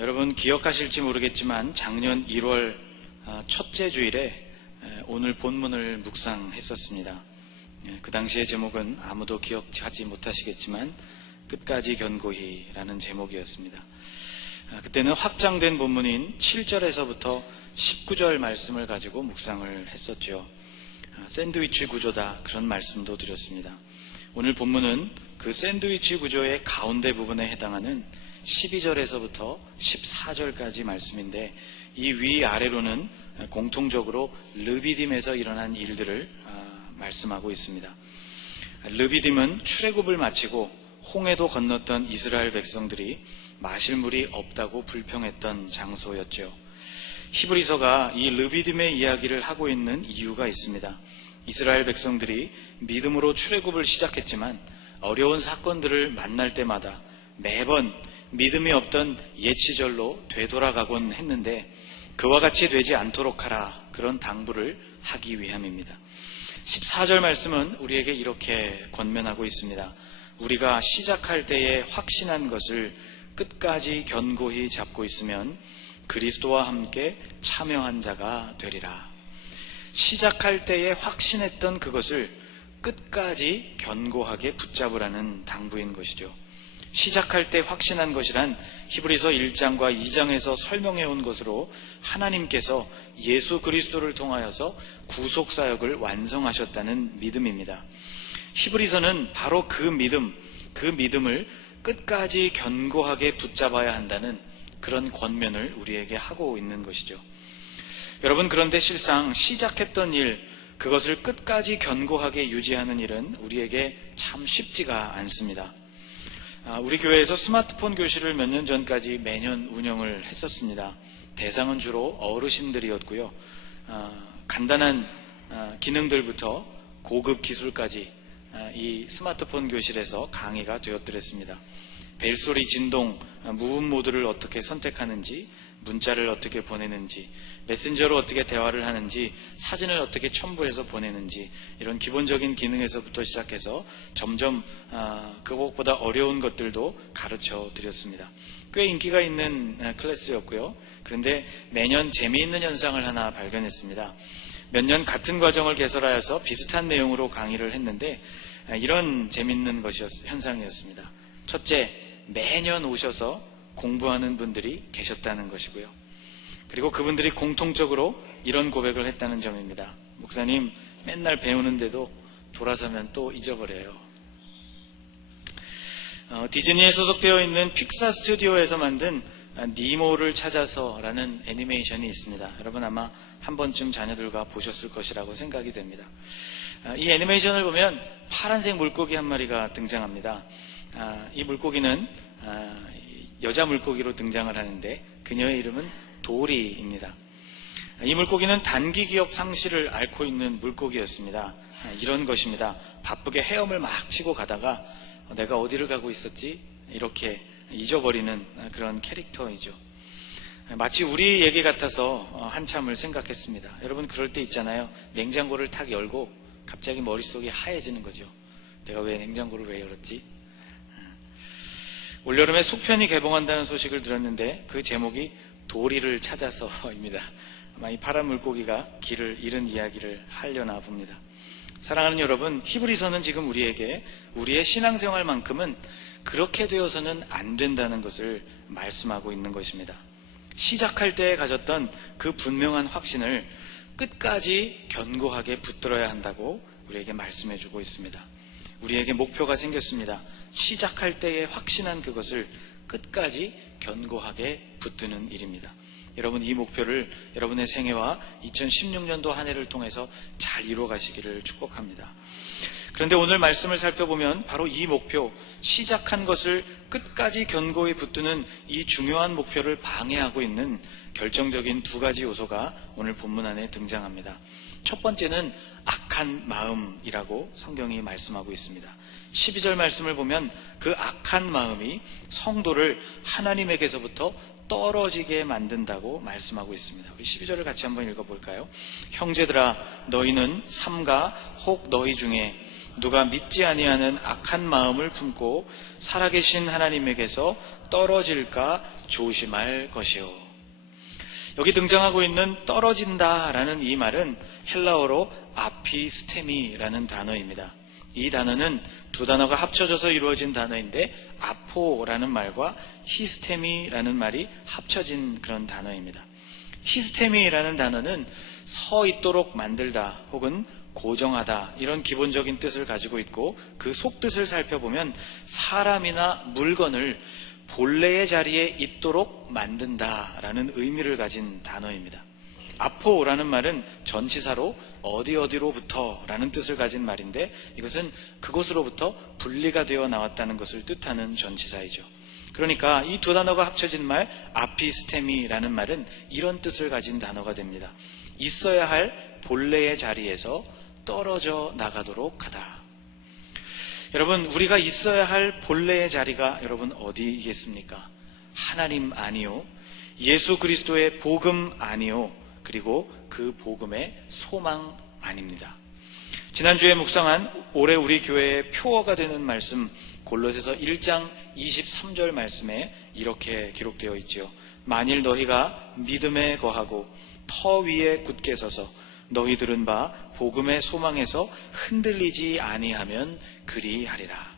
여러분 기억하실지 모르겠지만 작년 1월 첫째 주일에 오늘 본문을 묵상했었습니다. 그 당시의 제목은 아무도 기억하지 못하시겠지만 끝까지 견고히 라는 제목이었습니다. 그때는 확장된 본문인 7절에서부터 19절 말씀을 가지고 묵상을 했었죠. 샌드위치 구조다, 그런 말씀도 드렸습니다. 오늘 본문은 그 샌드위치 구조의 가운데 부분에 해당하는 12절에서부터 14절까지 말씀인데, 이 위아래로는 공통적으로 르비딤에서 일어난 일들을 말씀하고 있습니다. 르비딤은 출애굽을 마치고 홍해도 건넜던 이스라엘 백성들이 마실 물이 없다고 불평했던 장소였죠. 히브리서가 이 르비딤의 이야기를 하고 있는 이유가 있습니다. 이스라엘 백성들이 믿음으로 출애굽을 시작했지만 어려운 사건들을 만날 때마다 매번 믿음이 없던 옛 시절로 되돌아가곤 했는데, 그와 같이 되지 않도록 하라, 그런 당부를 하기 위함입니다. 14절 말씀은 우리에게 이렇게 권면하고 있습니다. 우리가 시작할 때에 확신한 것을 끝까지 견고히 잡고 있으면 그리스도와 함께 참여한 자가 되리라. 시작할 때에 확신했던 그것을 끝까지 견고하게 붙잡으라는 당부인 것이죠. 시작할 때 확신한 것이란 히브리서 1장과 2장에서 설명해 온 것으로 하나님께서 예수 그리스도를 통하여서 구속사역을 완성하셨다는 믿음입니다. 히브리서는 바로 그 믿음을 끝까지 견고하게 붙잡아야 한다는 그런 권면을 우리에게 하고 있는 것이죠. 여러분, 그런데 실상 시작했던 일, 그것을 끝까지 견고하게 유지하는 일은 우리에게 참 쉽지가 않습니다. 우리 교회에서 스마트폰 교실을 몇 년 전까지 매년 운영을 했었습니다. 대상은 주로 어르신들이었고요. 간단한 기능들부터 고급 기술까지 이 스마트폰 교실에서 강의가 되었더랬습니다. 벨소리, 진동, 무음 모드를 어떻게 선택하는지, 문자를 어떻게 보내는지, 메신저로 어떻게 대화를 하는지, 사진을 어떻게 첨부해서 보내는지, 이런 기본적인 기능에서부터 시작해서 점점 그것보다 어려운 것들도 가르쳐 드렸습니다. 꽤 인기가 있는 클래스였고요. 그런데 매년 재미있는 현상을 하나 발견했습니다. 몇 년 같은 과정을 개설하여서 비슷한 내용으로 강의를 했는데, 이런 재미있는 현상이었습니다. 첫째, 매년 오셔서 공부하는 분들이 계셨다는 것이고요. 그리고 그분들이 공통적으로 이런 고백을 했다는 점입니다. 목사님, 맨날 배우는데도 돌아서면 또 잊어버려요. 디즈니에 소속되어 있는 픽사 스튜디오에서 만든 니모를 찾아서라는 애니메이션이 있습니다. 여러분 아마 한 번쯤 자녀들과 보셨을 것이라고 생각이 됩니다. 이 애니메이션을 보면 파란색 물고기 한 마리가 등장합니다. 이 물고기는 여자 물고기로 등장을 하는데, 그녀의 이름은 도리입니다. 이 물고기는 단기 기억 상실을 앓고 있는 물고기였습니다. 이런 것입니다. 바쁘게 헤엄을 막 치고 가다가 내가 어디를 가고 있었지? 이렇게 잊어버리는 그런 캐릭터이죠. 마치 우리 얘기 같아서 한참을 생각했습니다. 여러분, 그럴 때 있잖아요. 냉장고를 탁 열고 갑자기 머릿속이 하얘지는 거죠. 내가 왜 냉장고를 왜 열었지? 올여름에 속편이 개봉한다는 소식을 들었는데, 그 제목이 도리를 찾아서입니다. 아마 이 파란 물고기가 길을 잃은 이야기를 하려나 봅니다. 사랑하는 여러분, 히브리서는 지금 우리에게 우리의 신앙생활만큼은 그렇게 되어서는 안 된다는 것을 말씀하고 있는 것입니다. 시작할 때에 가졌던 그 분명한 확신을 끝까지 견고하게 붙들어야 한다고 우리에게 말씀해주고 있습니다. 우리에게 목표가 생겼습니다. 시작할 때에 확신한 그것을 끝까지 견고하게 붙드는 일입니다. 여러분, 이 목표를 여러분의 생애와 2016년도 한 해를 통해서 잘 이루어가시기를 축복합니다. 그런데 오늘 말씀을 살펴보면 바로 이 목표, 시작한 것을 끝까지 견고히 붙드는 이 중요한 목표를 방해하고 있는 결정적인 두 가지 요소가 오늘 본문 안에 등장합니다. 첫 번째는 악한 마음이라고 성경이 말씀하고 있습니다. 12절 말씀을 보면 그 악한 마음이 성도를 하나님에게서부터 떨어지게 만든다고 말씀하고 있습니다. 우리 12절을 같이 한번 읽어볼까요? 형제들아, 너희는 삼가 혹 너희 중에 누가 믿지 아니하는 악한 마음을 품고 살아계신 하나님에게서 떨어질까 조심할 것이요. 여기 등장하고 있는 떨어진다라는 이 말은 헬라어로 아피스테미라는 단어입니다. 이 단어는 두 단어가 합쳐져서 이루어진 단어인데 아포라는 말과 히스테미라는 말이 합쳐진 그런 단어입니다. 히스테미라는 단어는 서 있도록 만들다 혹은 고정하다 이런 기본적인 뜻을 가지고 있고 그 속뜻을 살펴보면 사람이나 물건을 본래의 자리에 있도록 만든다라는 의미를 가진 단어입니다. 아포라는 말은 전치사로 어디로부터 라는 뜻을 가진 말인데 이것은 그곳으로부터 분리가 되어 나왔다는 것을 뜻하는 전치사이죠. 그러니까 이 두 단어가 합쳐진 말 아피스테미라는 말은 이런 뜻을 가진 단어가 됩니다. 있어야 할 본래의 자리에서 떨어져 나가도록 하다. 여러분, 우리가 있어야 할 본래의 자리가 여러분 어디이겠습니까? 하나님 아니요, 예수 그리스도의 복음 아니요, 그리고 그 복음의 소망 아닙니다. 지난주에 묵상한 올해 우리 교회의 표어가 되는 말씀 골로새서 1장 23절 말씀에 이렇게 기록되어 있지요. 만일 너희가 믿음에 거하고 터 위에 굳게 서서 너희 들은 바 복음의 소망에서 흔들리지 아니하면 그리하리라.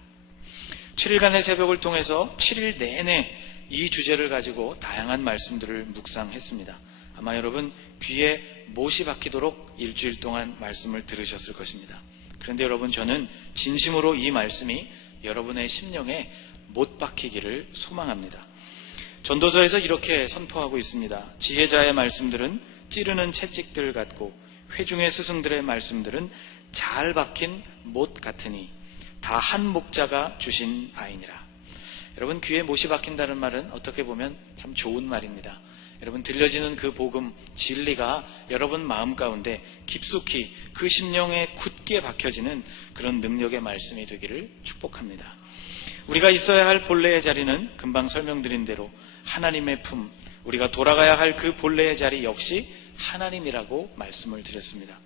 7일간의 새벽을 통해서 7일 내내 이 주제를 가지고 다양한 말씀들을 묵상했습니다. 아마 여러분 귀에 못이 박히도록 일주일 동안 말씀을 들으셨을 것입니다. 그런데 여러분, 저는 진심으로 이 말씀이 여러분의 심령에 못 박히기를 소망합니다. 전도서에서 이렇게 선포하고 있습니다. 지혜자의 말씀들은 찌르는 채찍들 같고 회중의 스승들의 말씀들은 잘 박힌 못 같으니 다 한 목자가 주신 바이니라. 여러분, 귀에 못이 박힌다는 말은 어떻게 보면 참 좋은 말입니다. 여러분, 들려지는 그 복음, 진리가 여러분 마음 가운데 깊숙이 그 심령에 굳게 박혀지는 그런 능력의 말씀이 되기를 축복합니다. 우리가 있어야 할 본래의 자리는 금방 설명드린 대로 하나님의 품, 우리가 돌아가야 할 그 본래의 자리 역시 하나님이라고 말씀을 드렸습니다.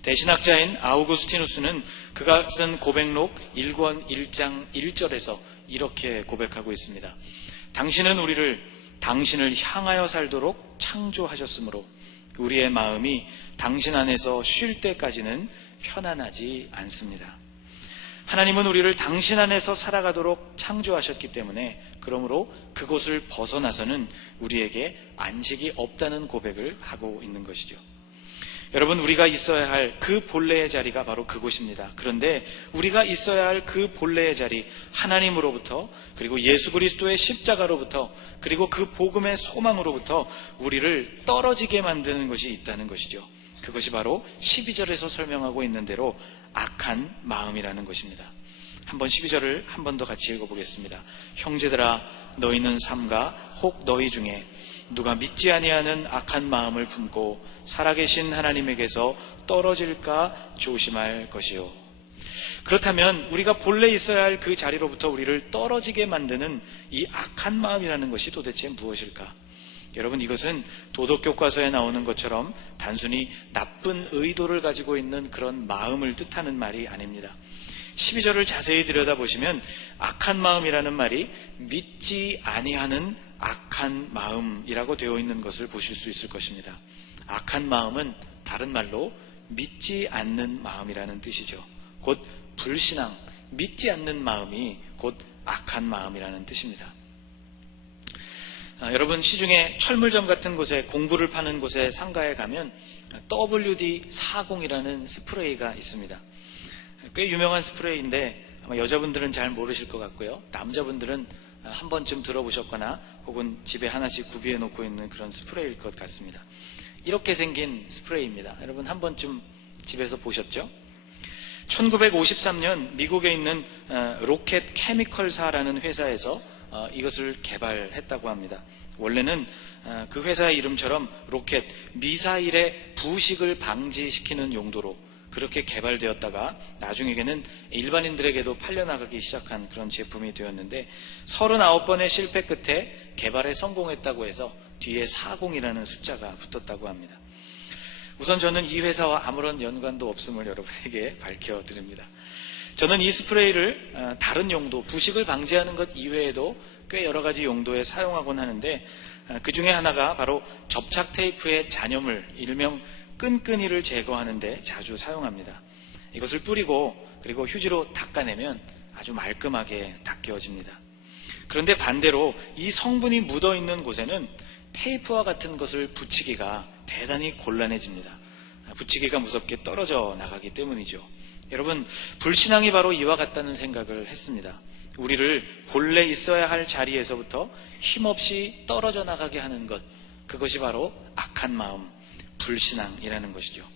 대신학자인 아우구스티누스는 그가 쓴 고백록 1권 1장 1절에서 이렇게 고백하고 있습니다. 당신은 우리를 당신을 향하여 살도록 창조하셨으므로 우리의 마음이 당신 안에서 쉴 때까지는 편안하지 않습니다. 하나님은 우리를 당신 안에서 살아가도록 창조하셨기 때문에 그러므로 그곳을 벗어나서는 우리에게 안식이 없다는 고백을 하고 있는 것이죠. 여러분, 우리가 있어야 할 그 본래의 자리가 바로 그곳입니다. 그런데 우리가 있어야 할 그 본래의 자리, 하나님으로부터, 그리고 예수 그리스도의 십자가로부터, 그리고 그 복음의 소망으로부터 우리를 떨어지게 만드는 것이 있다는 것이죠. 그것이 바로 12절에서 설명하고 있는 대로 악한 마음이라는 것입니다. 한번 12절을 한 번 더 같이 읽어보겠습니다. 형제들아, 너희는 삼가 혹 너희 중에 누가 믿지 아니하는 악한 마음을 품고 살아계신 하나님에게서 떨어질까 조심할 것이요. 그렇다면 우리가 본래 있어야 할 그 자리로부터 우리를 떨어지게 만드는 이 악한 마음이라는 것이 도대체 무엇일까? 여러분, 이것은 도덕교과서에 나오는 것처럼 단순히 나쁜 의도를 가지고 있는 그런 마음을 뜻하는 말이 아닙니다. 12절을 자세히 들여다보시면 악한 마음이라는 말이 믿지 아니하는 악한 마음이라고 되어 있는 것을 보실 수 있을 것입니다. 악한 마음은 다른 말로 믿지 않는 마음이라는 뜻이죠. 곧 불신앙, 믿지 않는 마음이 곧 악한 마음이라는 뜻입니다. 여러분, 시중에 철물점 같은 곳에, 공구를 파는 곳에 상가에 가면 WD-40이라는 스프레이가 있습니다. 꽤 유명한 스프레이인데 아마 여자분들은 잘 모르실 것 같고요. 남자분들은 한 번쯤 들어보셨거나 혹은 집에 하나씩 구비해 놓고 있는 그런 스프레이일 것 같습니다. 이렇게 생긴 스프레이입니다. 여러분, 한 번쯤 집에서 보셨죠? 1953년 미국에 있는 로켓 케미컬사라는 회사에서 이것을 개발했다고 합니다. 원래는 그 회사의 이름처럼 로켓, 미사일의 부식을 방지시키는 용도로 그렇게 개발되었다가 나중에는 일반인들에게도 팔려나가기 시작한 그런 제품이 되었는데 39번의 실패 끝에 개발에 성공했다고 해서 뒤에 40이라는 숫자가 붙었다고 합니다. 우선 저는 이 회사와 아무런 연관도 없음을 여러분에게 밝혀드립니다. 저는 이 스프레이를 다른 용도, 부식을 방지하는 것 이외에도 꽤 여러 가지 용도에 사용하곤 하는데, 그 중에 하나가 바로 접착 테이프의 잔여물, 일명 끈끈이를 제거하는 데 자주 사용합니다. 이것을 뿌리고 그리고 휴지로 닦아내면 아주 말끔하게 닦여집니다. 그런데 반대로 이 성분이 묻어있는 곳에는 테이프와 같은 것을 붙이기가 대단히 곤란해집니다. 붙이기가 무섭게 떨어져 나가기 때문이죠. 여러분, 불신앙이 바로 이와 같다는 생각을 했습니다. 우리를 본래 있어야 할 자리에서부터 힘없이 떨어져 나가게 하는 것, 그것이 바로 악한 마음, 불신앙이라는 것이죠.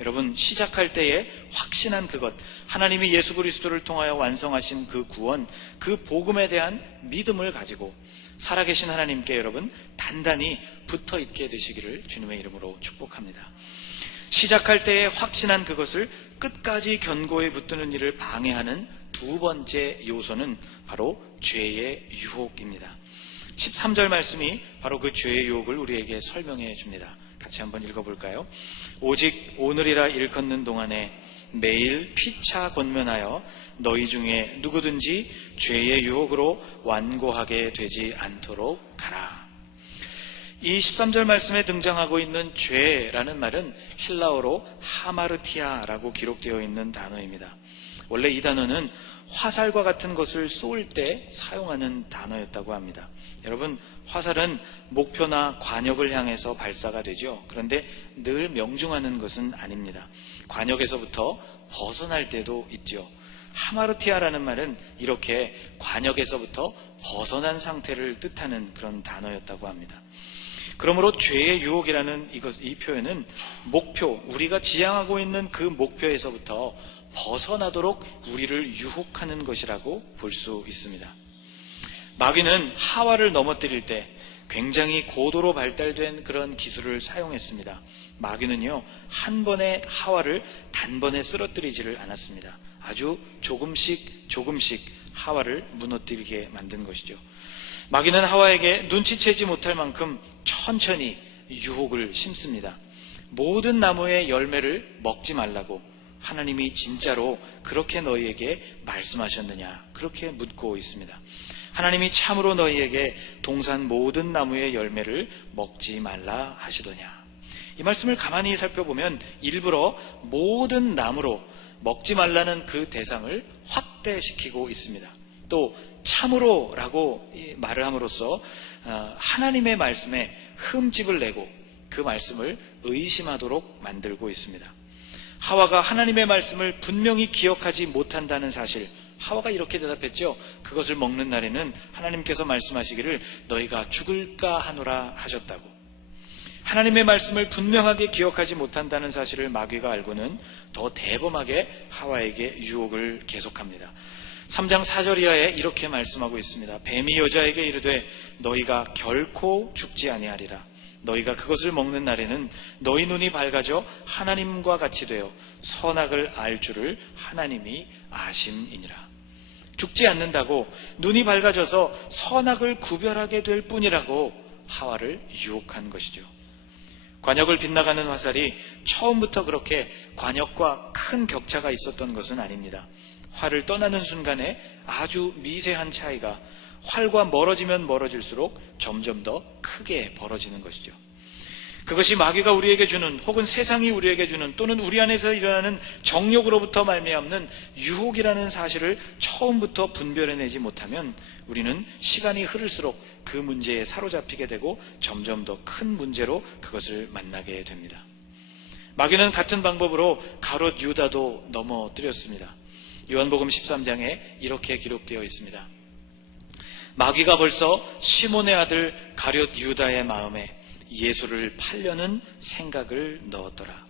여러분, 시작할 때에 확신한 그것, 하나님이 예수 그리스도를 통하여 완성하신 그 구원, 그 복음에 대한 믿음을 가지고 살아계신 하나님께 여러분 단단히 붙어있게 되시기를 주님의 이름으로 축복합니다. 시작할 때에 확신한 그것을 끝까지 견고히 붙드는 일을 방해하는 두 번째 요소는 바로 죄의 유혹입니다. 13절 말씀이 바로 그 죄의 유혹을 우리에게 설명해 줍니다. 같이 한번 읽어볼까요? 오직 오늘이라 일컫는 동안에 매일 피차 권면하여 너희 중에 누구든지 죄의 유혹으로 완고하게 되지 않도록 가라. 이 13절 말씀에 등장하고 있는 죄라는 말은 헬라어로 하마르티아라고 기록되어 있는 단어입니다. 원래 이 단어는 화살과 같은 것을 쏠 때 사용하는 단어였다고 합니다. 여러분, 화살은 목표나 관역을 향해서 발사가 되죠. 그런데 늘 명중하는 것은 아닙니다. 관역에서부터 벗어날 때도 있죠. 하마르티아라는 말은 이렇게 관역에서부터 벗어난 상태를 뜻하는 그런 단어였다고 합니다. 그러므로 죄의 유혹이라는 이 표현은 목표, 우리가 지향하고 있는 그 목표에서부터 벗어나도록 우리를 유혹하는 것이라고 볼 수 있습니다. 마귀는 하와를 넘어뜨릴 때 굉장히 고도로 발달된 그런 기술을 사용했습니다. 마귀는요, 한 번에 하와를 단번에 쓰러뜨리지를 않았습니다. 아주 조금씩 하와를 무너뜨리게 만든 것이죠. 마귀는 하와에게 눈치채지 못할 만큼 천천히 유혹을 심습니다. 모든 나무의 열매를 먹지 말라고 하나님이 진짜로 그렇게 너희에게 말씀하셨느냐, 그렇게 묻고 있습니다. 하나님이 참으로 너희에게 동산 모든 나무의 열매를 먹지 말라 하시더냐. 이 말씀을 가만히 살펴보면 일부러 모든 나무로 먹지 말라는 그 대상을 확대시키고 있습니다. 또 참으로라고 말을 함으로써 하나님의 말씀에 흠집을 내고 그 말씀을 의심하도록 만들고 있습니다. 하와가 하나님의 말씀을 분명히 기억하지 못한다는 사실, 하와가 이렇게 대답했죠. 그것을 먹는 날에는 하나님께서 말씀하시기를 너희가 죽을까 하노라 하셨다고. 하나님의 말씀을 분명하게 기억하지 못한다는 사실을 마귀가 알고는 더 대범하게 하와에게 유혹을 계속합니다. 3장 4절 이하에 이렇게 말씀하고 있습니다. 뱀이 여자에게 이르되 너희가 결코 죽지 아니하리라. 너희가 그것을 먹는 날에는 너희 눈이 밝아져 하나님과 같이 되어 선악을 알 줄을 하나님이 아심이니라. 죽지 않는다고, 눈이 밝아져서 선악을 구별하게 될 뿐이라고 하와를 유혹한 것이죠. 관역을 빗나가는 화살이 처음부터 그렇게 관역과 큰 격차가 있었던 것은 아닙니다. 활을 떠나는 순간에 아주 미세한 차이가 활과 멀어지면 멀어질수록 점점 더 크게 벌어지는 것이죠. 그것이 마귀가 우리에게 주는, 혹은 세상이 우리에게 주는, 또는 우리 안에서 일어나는 정욕으로부터 말미암는 유혹이라는 사실을 처음부터 분별해내지 못하면 우리는 시간이 흐를수록 그 문제에 사로잡히게 되고 점점 더 큰 문제로 그것을 만나게 됩니다. 마귀는 같은 방법으로 가롯 유다도 넘어뜨렸습니다. 요한복음 13장에 이렇게 기록되어 있습니다. 마귀가 벌써 시몬의 아들 가롯 유다의 마음에 예수를 팔려는 생각을 넣었더라.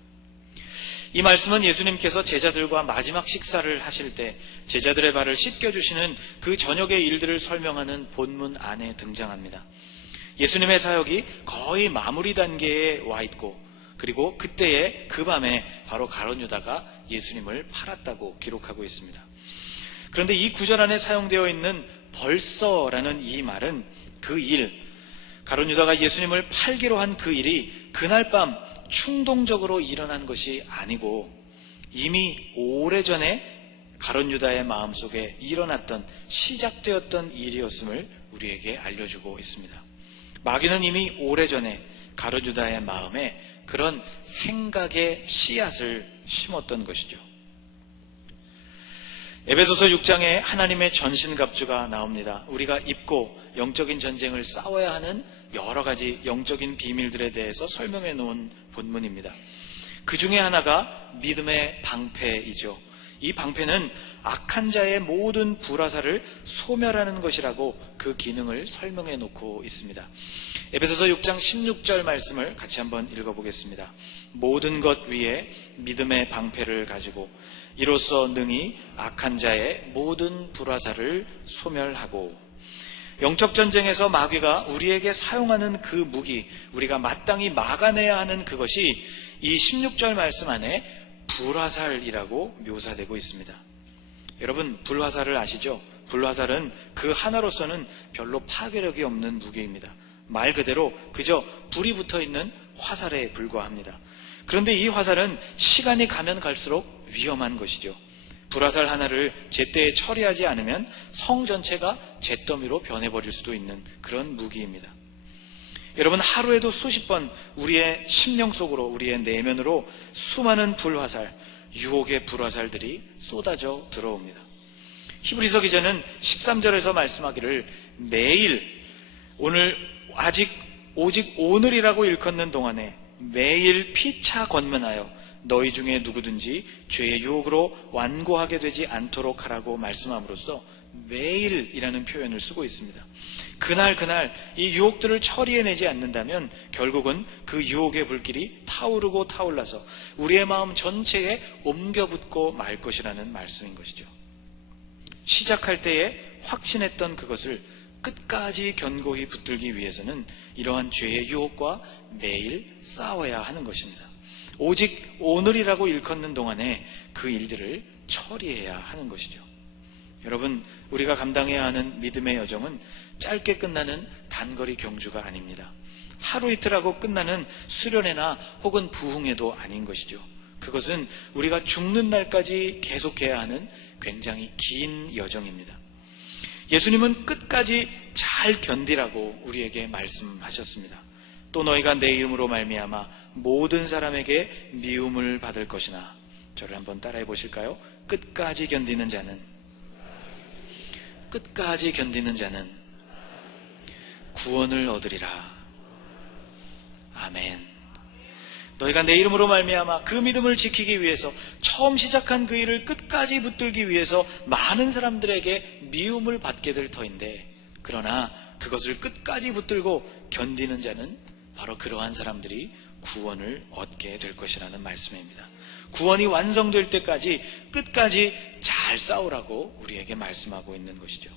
이 말씀은 예수님께서 제자들과 마지막 식사를 하실 때 제자들의 발을 씻겨주시는 그 저녁의 일들을 설명하는 본문 안에 등장합니다. 예수님의 사역이 거의 마무리 단계에 와 있고, 그리고 그때에 그 밤에 바로 가롯 유다가 예수님을 팔았다고 기록하고 있습니다. 그런데 이 구절 안에 사용되어 있는 벌써라는 이 말은 그 일, 가롯 유다가 예수님을 팔기로 한 그 일이 그날 밤 충동적으로 일어난 것이 아니고 이미 오래전에 가룟 유다의 마음속에 일어났던 시작되었던 일이었음을 우리에게 알려주고 있습니다. 마귀는 이미 오래전에 가룟 유다의 마음에 그런 생각의 씨앗을 심었던 것이죠. 에베소서 6장에 하나님의 전신갑주가 나옵니다. 우리가 입고 영적인 전쟁을 싸워야 하는 여러 가지 영적인 비밀들에 대해서 설명해 놓은 본문입니다. 그 중에 하나가 믿음의 방패이죠. 이 방패는 악한 자의 모든 불화살을 소멸하는 것이라고 그 기능을 설명해 놓고 있습니다. 에베소서 6장 16절 말씀을 같이 한번 읽어보겠습니다. 모든 것 위에 믿음의 방패를 가지고 이로써 능히 악한 자의 모든 불화살을 소멸하고. 영적 전쟁에서 마귀가 우리에게 사용하는 그 무기, 우리가 마땅히 막아내야 하는 그것이 이 16절 말씀 안에 불화살이라고 묘사되고 있습니다. 여러분, 불화살을 아시죠? 불화살은 그 하나로서는 별로 파괴력이 없는 무기입니다. 말 그대로 그저 불이 붙어있는 화살에 불과합니다. 그런데 이 화살은 시간이 가면 갈수록 위험한 것이죠. 불화살 하나를 제때에 처리하지 않으면 성 전체가 잿더미로 변해버릴 수도 있는 그런 무기입니다. 여러분, 하루에도 수십 번 우리의 심령 속으로, 우리의 내면으로 수많은 불화살, 유혹의 불화살들이 쏟아져 들어옵니다. 히브리서 기자는 13절에서 말씀하기를 매일, 오직 오늘이라고 일컫는 동안에 매일 피차 권면하여 너희 중에 누구든지 죄의 유혹으로 완고하게 되지 않도록 하라고 말씀함으로써 매일이라는 표현을 쓰고 있습니다. 그날 이 유혹들을 처리해내지 않는다면 결국은 그 유혹의 불길이 타오르고 타올라서 우리의 마음 전체에 옮겨붙고 말 것이라는 말씀인 것이죠. 시작할 때에 확신했던 그것을 끝까지 견고히 붙들기 위해서는 이러한 죄의 유혹과 매일 싸워야 하는 것입니다. 오직 오늘이라고 일컫는 동안에 그 일들을 처리해야 하는 것이죠. 여러분, 우리가 감당해야 하는 믿음의 여정은 짧게 끝나는 단거리 경주가 아닙니다. 하루 이틀하고 끝나는 수련회나 혹은 부흥회도 아닌 것이죠. 그것은 우리가 죽는 날까지 계속해야 하는 굉장히 긴 여정입니다. 예수님은 끝까지 잘 견디라고 우리에게 말씀하셨습니다. 또 너희가 내 이름으로 말미암아 모든 사람에게 미움을 받을 것이나. 저를 한번 따라해 보실까요? 끝까지 견디는 자는 구원을 얻으리라. 아멘. 너희가 내 이름으로 말미암아 그 믿음을 지키기 위해서, 처음 시작한 그 일을 끝까지 붙들기 위해서 많은 사람들에게 미움을 받게 될 터인데, 그러나 그것을 끝까지 붙들고 견디는 자는 바로 그러한 사람들이 구원을 얻게 될 것이라는 말씀입니다. 구원이 완성될 때까지 끝까지 잘 싸우라고 우리에게 말씀하고 있는 것이죠.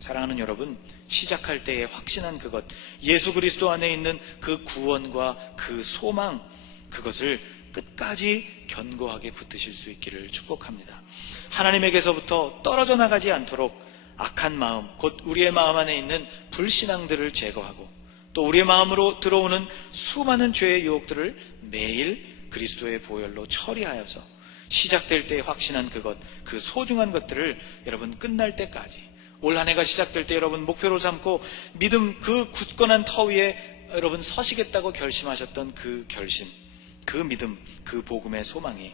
사랑하는 여러분, 시작할 때에 확신한 그것, 예수 그리스도 안에 있는 그 구원과 그 소망, 그것을 끝까지 견고하게 붙드실 수 있기를 축복합니다. 하나님에게서부터 떨어져 나가지 않도록 악한 마음, 곧 우리의 마음 안에 있는 불신앙들을 제거하고, 또 우리의 마음으로 들어오는 수많은 죄의 유혹들을 매일 그리스도의 보혈로 처리하여서 시작될 때 확신한 그것, 그 소중한 것들을 여러분 끝날 때까지, 올 한 해가 시작될 때 여러분 목표로 삼고 믿음 그 굳건한 터 위에 여러분 서시겠다고 결심하셨던 그 결심, 그 믿음, 그 복음의 소망이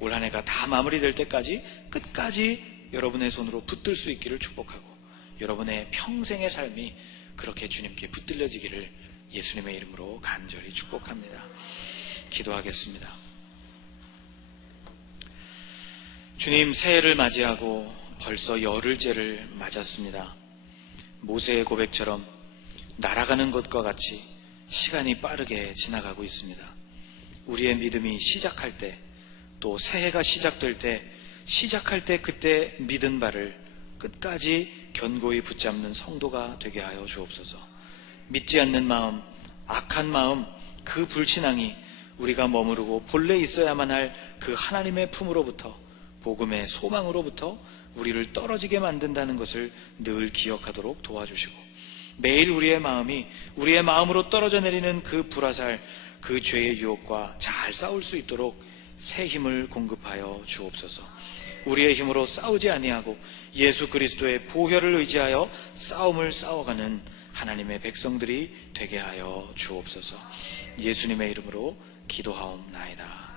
올 한 해가 다 마무리될 때까지 끝까지 여러분의 손으로 붙들 수 있기를 축복하고, 여러분의 평생의 삶이 그렇게 주님께 붙들려지기를 예수님의 이름으로 간절히 축복합니다. 기도하겠습니다. 주님, 새해를 맞이하고 벌써 열흘째를 맞았습니다. 모세의 고백처럼 날아가는 것과 같이 시간이 빠르게 지나가고 있습니다. 우리의 믿음이 시작할 때, 또 새해가 시작될 때, 시작할 때 그때 믿은 바를 끝까지 견고히 붙잡는 성도가 되게 하여 주옵소서. 믿지 않는 마음, 악한 마음, 그 불신앙이 우리가 머무르고 본래 있어야만 할 그 하나님의 품으로부터, 복음의 소망으로부터 우리를 떨어지게 만든다는 것을 늘 기억하도록 도와주시고, 매일 우리의 마음이 우리의 마음으로 떨어져 내리는 그 불화살, 그 죄의 유혹과 잘 싸울 수 있도록 새 힘을 공급하여 주옵소서. 우리의 힘으로 싸우지 아니하고 예수 그리스도의 보혈을 의지하여 싸움을 싸워가는 하나님의 백성들이 되게 하여 주옵소서. 예수님의 이름으로 기도하옵나이다.